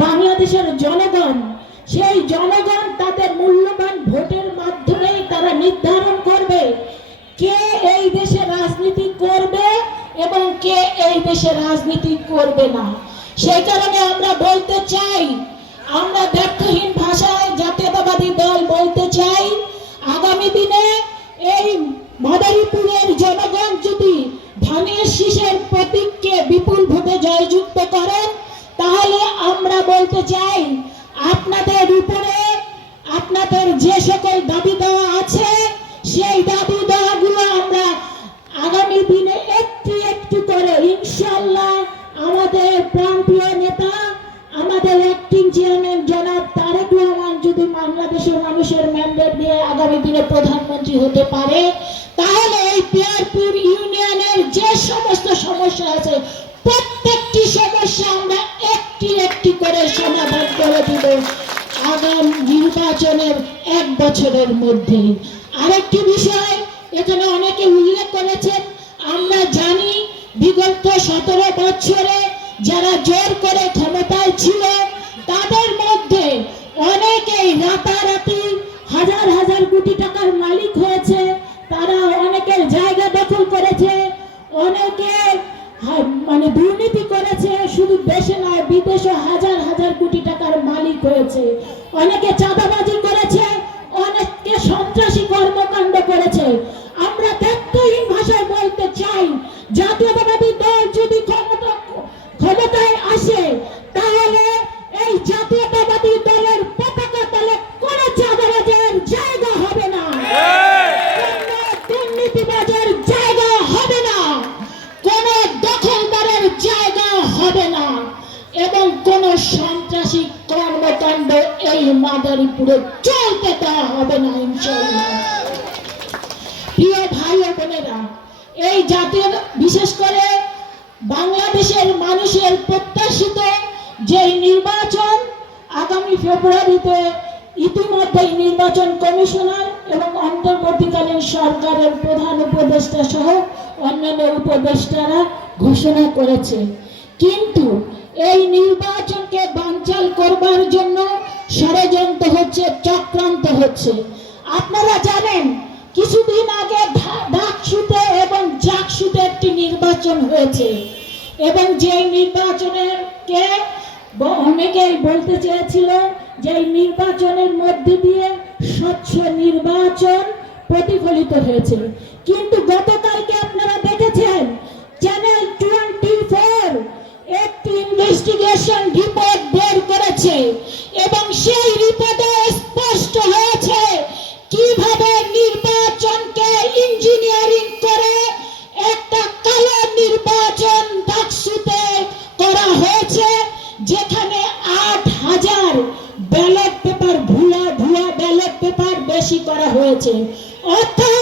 বাংলাদেশের জনগণ, সেই জনগণ তাদের মূল্যবান ভোটের মাধ্যমেই তারা নির্ধারণ করবে কে এই দেশে রাজনীতি করবে এবং কে এই দেশে রাজনীতি করবে না। সেই কারণে আমরা বলতে চাই, আমরা ব্যর্থহীন ভাষায় জাতীয়তাবাদী দল বলতে চাই, আগামী দিনে এই মাদারীপুরের জনগণ যদি ধানের শীষের প্রতীককে বিপুল ভোটে জয়যুক্ত করেন তাহলে আমরা বলতে চাই, আপনাদের উপরে আপনাদের যে সকল দাবি দেওয়া আছে, সেই দাবি দেওয়াগুলো আমরা আগামী দিনে একটু একটু করে ইনশাল্লাহ আমাদের প্রান্তীয় নেতা, আমাদের অ্যাক্টিং চেয়ারম্যান জনাব তারেক রহমান যদি বাংলাদেশের মানুষের ম্যান্ডেট নিয়ে আগামী দিনে প্রধানমন্ত্রী হতে পারে, তাহলে এই পিয়ারপুর ইউনিয়নের যে সমস্ত সমস্যা আছে, প্রত্যেকটি সমস্যা আমরা একটি করে সমাধান করে দিব। আগাম নির্বাচনের এক বছরের মধ্যে। আরেকটি বিষয়, এখানে অনেকে উল্লেখ করেছেন, আমরা জানি বিগত সতেরো বছরে যারা জোর করে ক্ষমতায় ছিল, তাদের মধ্যে অনেকেই রাতারাতি হাজার হাজার কোটি টাকার মালিক হয়েছে, তারা অনেকের জায়গা দখল করেছে, অনেকে মানে দুর্নীতি করেছে, শুধু দেশে নয় হয়েছে। অনেকে চাঁদাবাজি করেছে, অনেকে সন্ত্রাসী কর্মকাণ্ড করেছে। আমরা ব্যক্তহীন ভাষায় বলতে চাই, জাতীয়তাবাদী দল যদি ক্ষমতা, ক্ষমতায় আসে, তাহলে এই জাতীয়তাবাদী দলের পতাকা তলে কোনো চাঁদাবাজের জায়গা হবে না। দুর্নীতিবাজের জায়গা হবে না। কোন দখলদারের জায়গা হবে না। এবং কোন সন্ত্রাসী কর্মকাণ্ড এই মাদারীপুরে চলতে দেওয়া হবে না প্রিয় ভাই ও বোনেরা, এই জাতীয় বিশেষ করে বাংলাদেশের মানুষের প্রত্যাশিত যে নির্বাচন আগামী ফেব্রুয়ারিতে ইতিমধ্যেই নির্বাচন কমিশনার এবং অন্তর্বর্তীকালীন সরকারের প্রধান উপদেষ্টা সহ অন্যান্য উপদেষ্টারা ঘোষণা করেছে। কিন্তু এই নির্বাচনকে বানচাল করবার জন্য ষড়যন্ত্র হচ্ছে, চক্রান্ত হচ্ছে। আপনারা জানেন, কিছুদিন আগে ডাকসুতে এবং জাকসুতে একটি নির্বাচন হয়েছে। এবং যে নির্বাচনের কে অনেকেই বলতে চেয়েছিল যে নির্বাচনের মধ্যে দিয়ে স্বচ্ছ নির্বাচন প্রতিফলিত হয়েছে। কিন্তু গতকালকে ইনভেস্টিগেশন রিপোর্ট বের করেছে এবং সেই রিপোর্টে স্পষ্ট হয়েছে কীভাবে নির্বাচনকে ইঞ্জিনিয়ারিং করে একটা কালো নির্বাচন ডাকসুতে করা হয়েছে, যেখানে আট হাজার ব্যালট পেপার ভুয়া ভুয়া ব্যালট পেপার বেশি করা হয়েছে। অর্থাৎ